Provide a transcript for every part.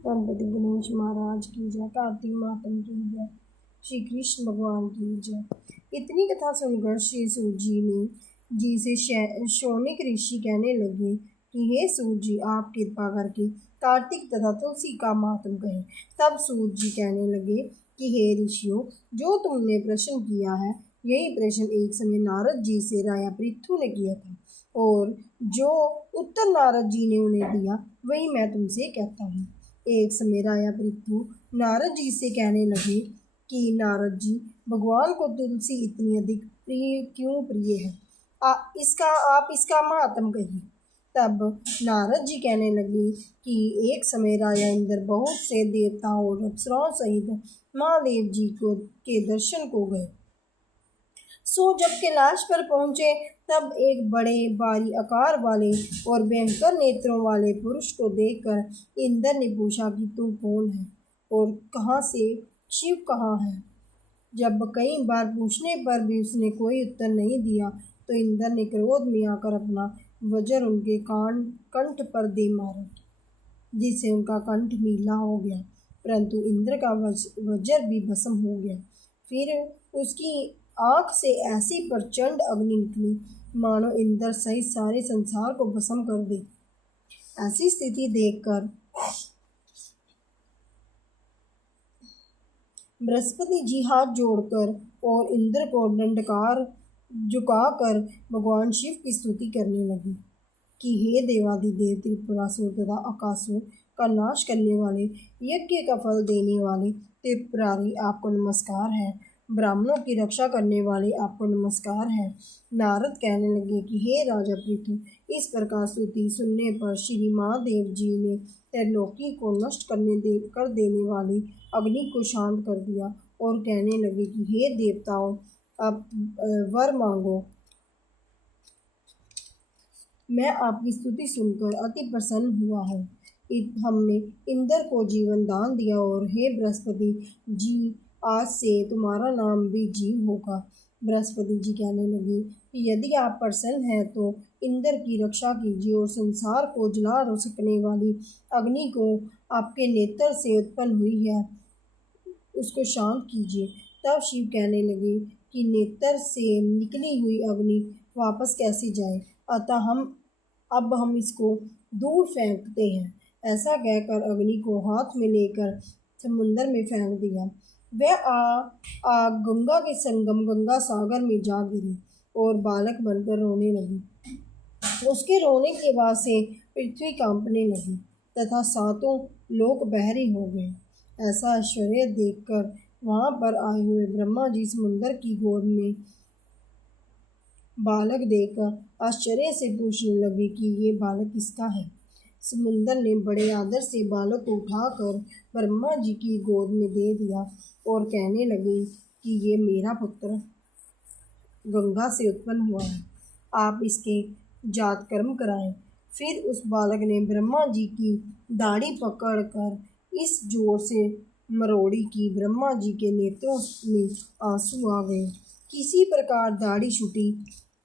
गणपति गणेश महाराज की जय, कार्तिक मातम की जय, श्री कृष्ण भगवान की जय। इतनी कथा सुनकर श्री सूत जी से शौनक ऋषि कहने लगे कि हे सूत जी, आप कृपा करके कार्तिक तथा तुलसी का मातम कहें। तब सूत जी कहने लगे कि हे ऋषियों, जो तुमने प्रश्न किया है, यही प्रश्न एक समय नारद जी से राजा पृथु ने किया था, और जो उत्तर नारद जी ने उन्हें दिया वही मैं तुमसे कहता हूँ। एक समय राजा पृथु नारद जी से कहने लगे कि नारद जी, भगवान को तुलसी इतनी अधिक क्यों प्रिय है? आप इसका महात्म कहिए। तब नारद जी कहने लगे कि एक समय राजा इंद्र बहुत से देवताओं और अप्सराओं सहित महादेव जी के दर्शन को गए। सो जब कैलाश पर पहुंचे तब एक बड़े भारी आकार वाले और भयंकर नेत्रों वाले पुरुष को देखकर इंद्र ने पूछा कि तू कौन है और कहाँ से, शिव कहाँ है? जब कई बार पूछने पर भी उसने कोई उत्तर नहीं दिया तो इंद्र ने क्रोध में आकर अपना वज्र उनके कंठ पर दे मारा, जिससे उनका कंठ नीला हो गया, परंतु इंद्र का वज्र भी भस्म हो गया। फिर उसकी आँख से ऐसी प्रचंड अग्नि निकली मानो इंद्र सहित सारे संसार को भस्म कर दे। ऐसी स्थिति देखकर बृहस्पति जी हाथ जोड़कर और इंद्र को दंडकार झुकाकर भगवान शिव की स्तुति करने लगे कि हे देवाधिदेव, त्रिपुरासुर तथा अकासुर का नाश करने वाले, यज्ञ का फल देने वाले त्रिपुरारी, आपको नमस्कार है। ब्राह्मणों की रक्षा करने वाले, आपको नमस्कार है। नारद कहने लगे कि हे राजा पृथु, इस प्रकार स्तुति सुनने पर श्री महादेव जी ने त्रैलोकी को नष्ट कर देने वाली अग्नि को शांत कर दिया और कहने लगे कि हे देवताओं, आप वर मांगो। मैं आपकी स्तुति सुनकर अति प्रसन्न हुआ हूँ। हमने इंद्र को जीवन दान दिया और हे बृहस्पति जी, आज से तुम्हारा नाम भी जीव होगा। बृहस्पति जी कहने लगे कि यदि आप प्रसन्न हैं तो इंद्र की रक्षा कीजिए और संसार को जला सकने वाली अग्नि को आपके नेत्र से उत्पन्न हुई है उसको शांत कीजिए। तब शिव कहने लगे कि नेत्र से निकली हुई अग्नि वापस कैसे जाए, अतः हम इसको दूर फेंकते हैं। ऐसा कहकर अग्नि को हाथ में लेकर समुद्र में फेंक दिया। वह आग गंगा के संगम गंगा सागर में जा गिरी और बालक बनकर रोने लगी। उसके रोने की आवाज से पृथ्वी कांपने लगी तथा सातों लोक बहरे हो गए। ऐसा आश्चर्य देखकर वहां पर आए हुए ब्रह्मा जी समुद्र की गोद में बालक देखकर आश्चर्य से पूछने लगे कि ये बालक किसका है। समुद्र ने बड़े आदर से बालक को उठाकर ब्रह्मा जी की गोद में दे दिया और कहने लगे कि ये मेरा पुत्र गंगा से उत्पन्न हुआ है, आप इसके जात कर्म कराएं। फिर उस बालक ने ब्रह्मा जी की दाढ़ी पकड़कर इस जोर से मरोड़ी कि ब्रह्मा जी के नेत्रों में आंसू आ गए। किसी प्रकार दाढ़ी छूटी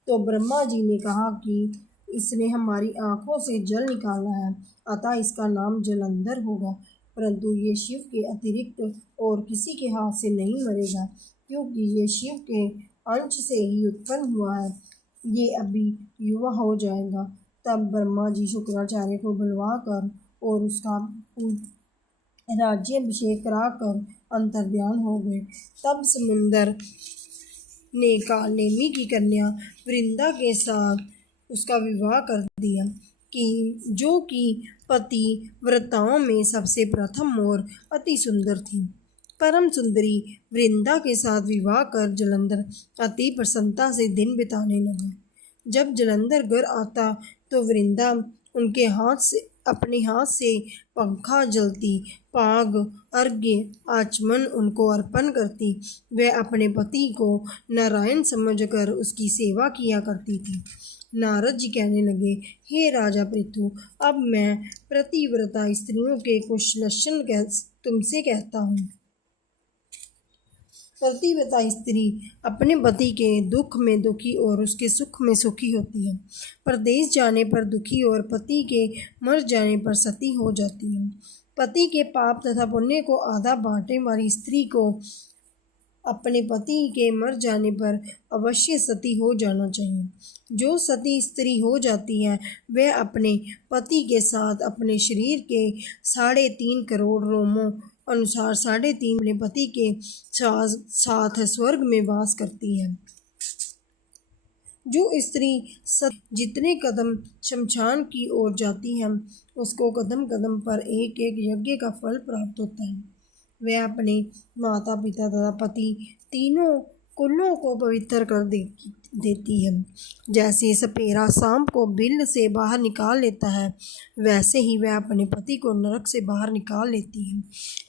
तो ब्रह्मा जी ने कहा कि इसने हमारी आंखों से जल निकाला है, अतः इसका नाम जलंधर होगा, परंतु ये शिव के अतिरिक्त और किसी के हाथ से नहीं मरेगा, क्योंकि ये शिव के अंश से ही उत्पन्न हुआ है। ये अभी युवा हो जाएगा। तब ब्रह्मा जी शुक्राचार्य को बुलवाकर और उसका राज्याभिषेक कराकर अंतर्ध्यान हो गए। तब समुंदर ने कालनेमी की कन्या वृंदा के साथ उसका विवाह कर दिया जो कि पतिव्रताओं में सबसे प्रथम और अति सुंदर थी। परम सुंदरी वृंदा के साथ विवाह कर जलंधर अति प्रसन्नता से दिन बिताने लगे। जब जलंधर घर आता तो वृंदा उनके अपने हाथ से पंखा जलती, पाग, अर्घ्य, आचमन उनको अर्पण करती। वह अपने पति को नारायण समझकर उसकी सेवा किया करती थी। नारद जी कहने लगे, हे राजा पृथु, अब मैं प्रतिव्रता स्त्रियों के कुछ लक्षण तुमसे कहता हूँ। प्रतिव्रता स्त्री अपने पति के दुख में दुखी और उसके सुख में सुखी होती है। परदेश जाने पर दुखी और पति के मर जाने पर सती हो जाती है। पति के पाप तथा पुण्य को आधा बांटने वाली स्त्री को अपने पति के मर जाने पर अवश्य सती हो जाना चाहिए। जो सती स्त्री हो जाती है वह अपने पति के साथ अपने शरीर के 3.5 करोड़ रोमों अनुसार 3.5 अपने पति के साथ स्वर्ग में वास करती है। जो स्त्री जितने कदम शमशान की ओर जाती है उसको कदम कदम पर एक एक यज्ञ का फल प्राप्त होता है। वह अपने माता पिता तथा पति तीनों कुलों को पवित्र कर देती है। जैसे सपेरा सांप को बिल से बाहर निकाल लेता है वैसे ही वह अपने पति को नरक से बाहर निकाल लेती है।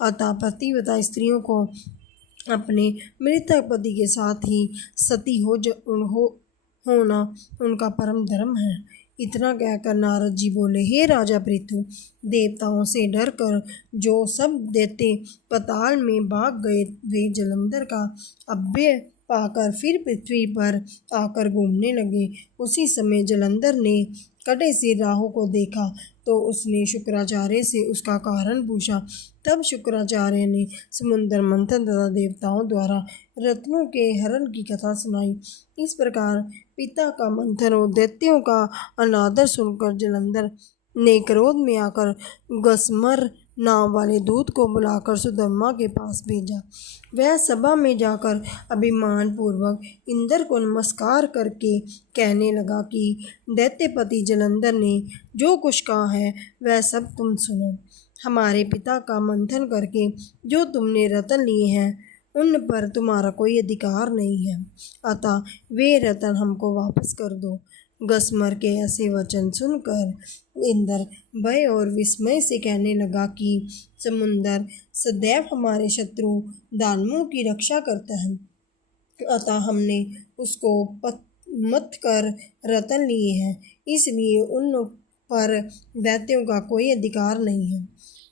अतः पतिव्रता स्त्रियों को अपने मृतक पति के साथ ही सती होना उनका परम धर्म है। इतना कहकर नारद जी बोले, हे राजा पृथु, देवताओं से डरकर जो सब दैत्य पाताल में भाग गए वे जलंधर का अभय पाकर फिर पृथ्वी पर आकर घूमने लगे। उसी समय जलंधर ने कटे सिर राहु को देखा तो उसने शुक्राचार्य से उसका कारण पूछा। तब शुक्राचार्य ने समुद्र मंथन तथा देवताओं द्वारा रत्नों के हरण की कथा सुनाई। इस प्रकार पिता का मंथन और दैत्यों का अनादर सुनकर जलंधर ने क्रोध में आकर गस्मर नाम वाले दूत को बुलाकर सुदामा के पास भेजा। वह सभा में जाकर अभिमान पूर्वक इंद्र को नमस्कार करके कहने लगा कि दैत्यपति जलंधर ने जो कुछ कहा है वह सब तुम सुनो। हमारे पिता का मंथन करके जो तुमने रतन लिए हैं उन पर तुम्हारा कोई अधिकार नहीं है, अतः वे रतन हमको वापस कर दो। गस्मर के ऐसे वचन सुनकर इंद्र भय और विस्मय से कहने लगा कि समुंदर सदैव हमारे शत्रु दानवों की रक्षा करता है, अतः हमने उसको मत कर रतन लिए हैं, इसलिए उन पर दैत्यों का कोई अधिकार नहीं है।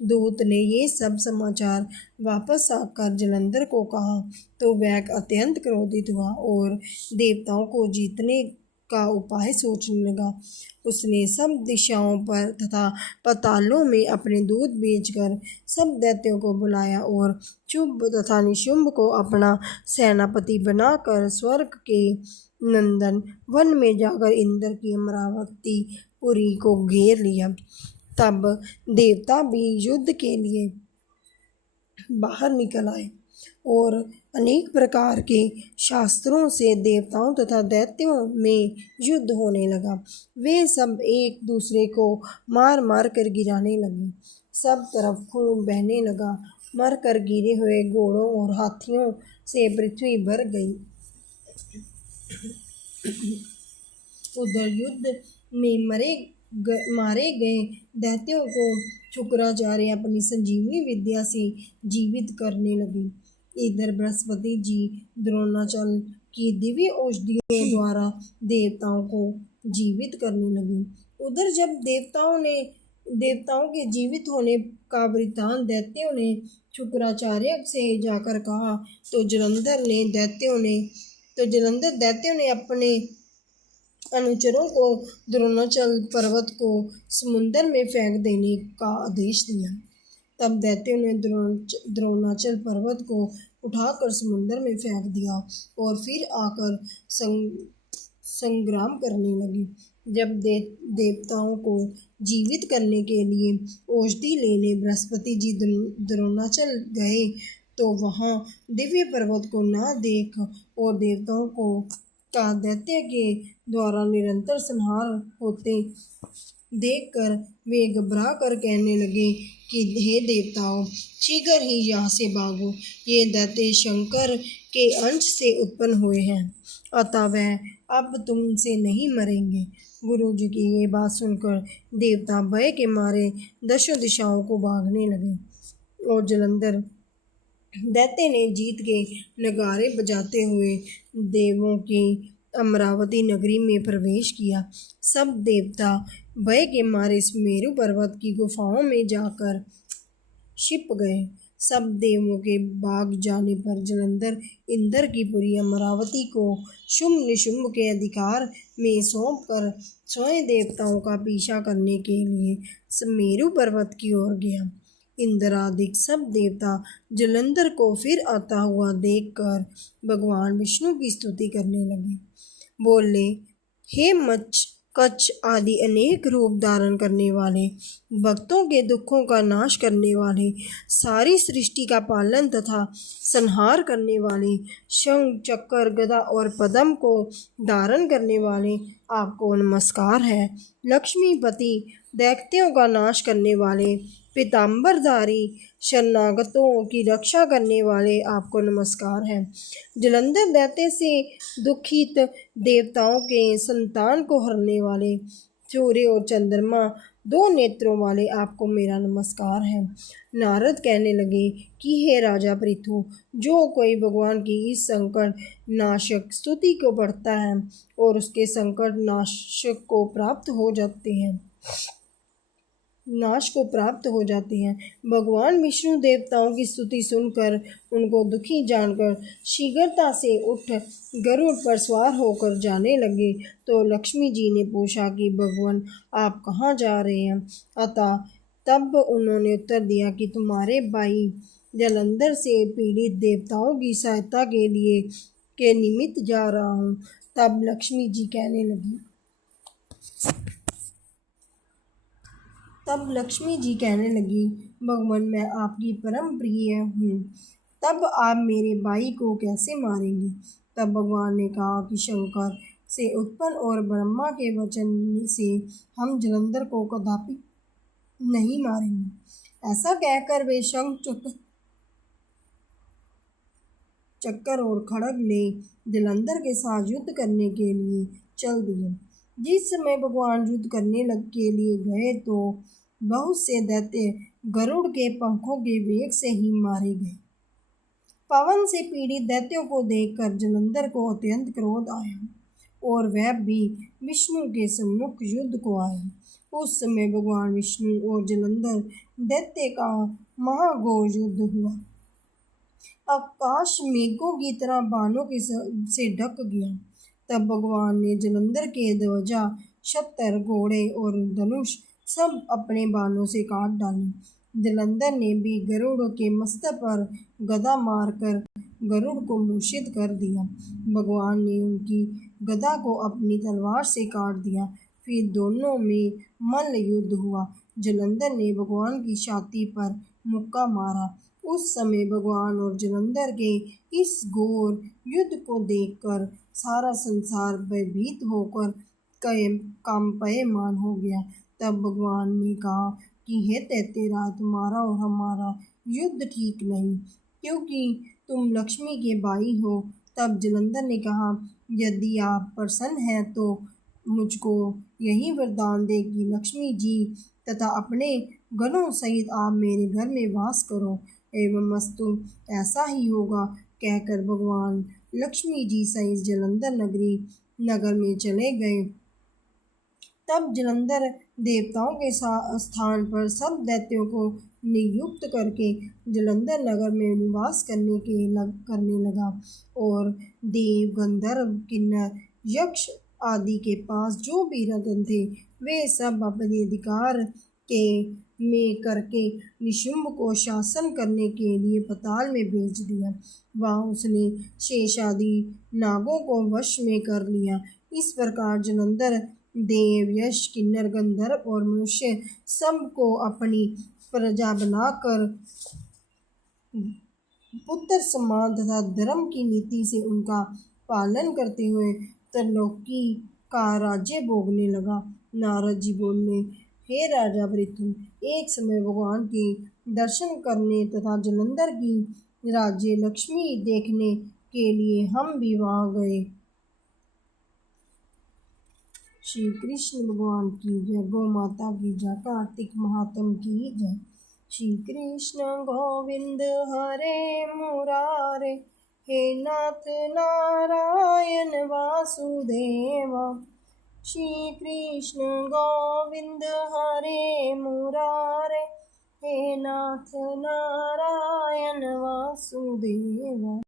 दूत ने ये सब समाचार वापस आकर जलंधर को कहा तो वह अत्यंत क्रोधित हुआ और देवताओं को जीतने का उपाय सोचने लगा। उसने सब दिशाओं पर तथा पातालों में अपने दूत भेजकर सब दैत्यों को बुलाया और शुंभ तथा निशुंभ को अपना सेनापति बनाकर स्वर्ग के नंदन वन में जाकर इंद्र की अमरावती पुरी को घेर लिया। तब देवता भी युद्ध के लिए बाहर निकल आए और अनेक प्रकार के शास्त्रों से देवताओं तथा दैत्यों में युद्ध होने लगा। वे सब एक दूसरे को मार मार कर गिराने लगे। सब तरफ खून बहने लगा। मर कर गिरे हुए घोड़ों और हाथियों से पृथ्वी भर गई। उधर युद्ध में मारे गए दैत्यों को शुक्राचार्य अपनी संजीवनी विद्या से जीवित करने लगे। इधर बृहस्पति जी द्रोणाचल की दिव्य औषधियों द्वारा देवताओं को जीवित करने लगे। उधर जब देवताओं के जीवित होने का वृत्तांत दैत्यों ने शुक्राचार्य से जाकर कहा तो जलंधर दैत्यों ने अपने अनुचरों को द्रोणाचल पर्वत को समुद्र में फेंक देने का आदेश दिया। तब दैत्यों ने द्रोणाचल पर्वत को उठाकर समुद्र में फेंक दिया और फिर आकर संग्राम करने लगे। जब देवताओं को जीवित करने के लिए औषधि लेने बृहस्पति जी द्रोणाचल गए तो वहाँ दिव्य पर्वत को न देख और देवताओं को का दैत्य के द्वारा निरंतर संहार होते देखकर वे घबरा कर कहने लगे कि हे देवताओं, शीघ्र ही यहाँ से भागो। ये दैत्य शंकर के अंश से उत्पन्न हुए हैं, अतः वह अब तुमसे नहीं मरेंगे। गुरु जी की ये बात सुनकर देवता भय के मारे दशों दिशाओं को भागने लगे और जलंधर दैत्य ने जीत के नगारे बजाते हुए देवों की अमरावती नगरी में प्रवेश किया। सब देवता भय के मारे सुमेरु पर्वत की गुफाओं में जाकर छिप गए। सब देवों के भाग जाने पर जलंधर इंद्र की पुरी अमरावती को शुंभ निशुंभ के अधिकार में सौंपकर स्वयं देवताओं का पीछा करने के लिए सुमेरु पर्वत की ओर गया। इंद्र आदि सब देवता जलंधर को फिर आता हुआ देखकर भगवान विष्णु की स्तुति करने लगे। बोले, हे मच्छ कच्छ आदि अनेक रूप धारण करने वाले, भक्तों के दुखों का नाश करने वाले, सारी सृष्टि का पालन तथा संहार करने वाले, शंख चक्र गदा और पद्म को धारण करने वाले, आपको नमस्कार है। लक्ष्मीपति दैत्यों का नाश करने वाले, पीताम्बरधारी शरणागतों की रक्षा करने वाले, आपको नमस्कार है। जलंधर दैत्य से दुखित देवताओं के संतान को हरने वाले, सूर्य और चंद्रमा दो नेत्रों वाले, आपको मेरा नमस्कार है। नारद कहने लगे कि हे राजा पृथु, जो कोई भगवान की इस संकट नाशक स्तुति को पढ़ता है और उसके संकट नाशक को प्राप्त हो जाते हैं, नाश को प्राप्त हो जाते हैं। भगवान विष्णु देवताओं की स्तुति सुनकर उनको दुखी जानकर शीघ्रता से उठ गरुड़ पर सवार होकर जाने लगे। तो लक्ष्मी जी ने पूछा कि भगवान आप कहाँ जा रहे हैं? अतः तब उन्होंने उत्तर दिया कि तुम्हारे भाई जलंधर से पीड़ित देवताओं की सहायता के निमित्त जा रहा हूँ। तब लक्ष्मी जी कहने लगी, भगवान मैं आपकी परम प्रिय हूँ, तब आप मेरे भाई को कैसे मारेंगे? तब भगवान ने कहा कि शंकर से उत्पन्न और ब्रह्मा के वचन से हम जलंधर को कदापि नहीं मारेंगे। ऐसा कहकर वे शंख चक्कर और खड़ग ले जलंधर के साथ युद्ध करने के लिए चल दिए। जिस समय भगवान युद्ध करने के लिए गए तो बहुत से दैत्य गरुड़ के पंखों के वेग से ही मारे गए। पवन से पीड़ित दैत्यों को देखकर जलंधर को अत्यंत क्रोध आया और वह भी विष्णु के सम्मुख युद्ध को आया। उस समय भगवान विष्णु और जलंधर दैत्य का महाघोर युद्ध हुआ। आकाश मेघों की तरह बाणों से ढक गया। तब भगवान ने जलंधर के ध्वजा, छत्र, घोड़े और धनुष सब अपने बाणों से काट डाले। जलंधर ने भी गरुड़ के मस्तक पर गदा मारकर गरुड़ को मूर्छित कर दिया। भगवान ने उनकी गदा को अपनी तलवार से काट दिया। फिर दोनों में मल्ल युद्ध हुआ। जलंधर ने भगवान की छाती पर मुक्का मारा। उस समय भगवान और जलंधर के इस घोर युद्ध को देखकर सारा संसार भयभीत होकर कंपायमान हो गया। तब भगवान ने कहा कि हे दैत्यराज, तुम्हारा और हमारा युद्ध ठीक नहीं, क्योंकि तुम लक्ष्मी के भाई हो। तब जलंधर ने कहा, यदि आप प्रसन्न हैं तो मुझको यही वरदान दे कि लक्ष्मी जी तथा अपने गणों सहित आप मेरे घर में वास करो। एवं मस्तु ऐसा ही होगा, कहकर भगवान लक्ष्मी जी सहित जलंधर नगर में चले गए। तब जलंधर देवताओं के स्थान पर सब दैत्यों को नियुक्त करके जलंधर नगर में निवास करने लगा और देव, गंधर्व, किन्नर, यक्ष आदि के पास जो भी रत्न थे वे सब अपने अधिकार में करके निशुंभ को शासन करने के लिए पाताल में भेज दिया। वहाँ उसने शेष आदि नागों को वश में कर लिया। इस प्रकार जलंधर देव, यक्ष, किन्नर, गंधर्व और मनुष्य सब को अपनी प्रजा बनाकर पुत्र समान तथा धर्म की नीति से उनका पालन करते हुए त्रिलोकी का राज्य भोगने लगा। नारद जी बोले, हे राजा पृथु, एक समय भगवान के दर्शन करने तथा जलंधर की राज्य लक्ष्मी देखने के लिए हम भी वहाँ गए। श्री कृष्ण भगवान की जय। गौ माता की जय। कार्तिक महात्म की जय। श्री कृष्ण गोविंद हरे मुरारे, हे नाथ नारायण वासुदेव। श्री कृष्ण गोविंद हरे मुरारे, हे नाथ नारायण वासुदेव।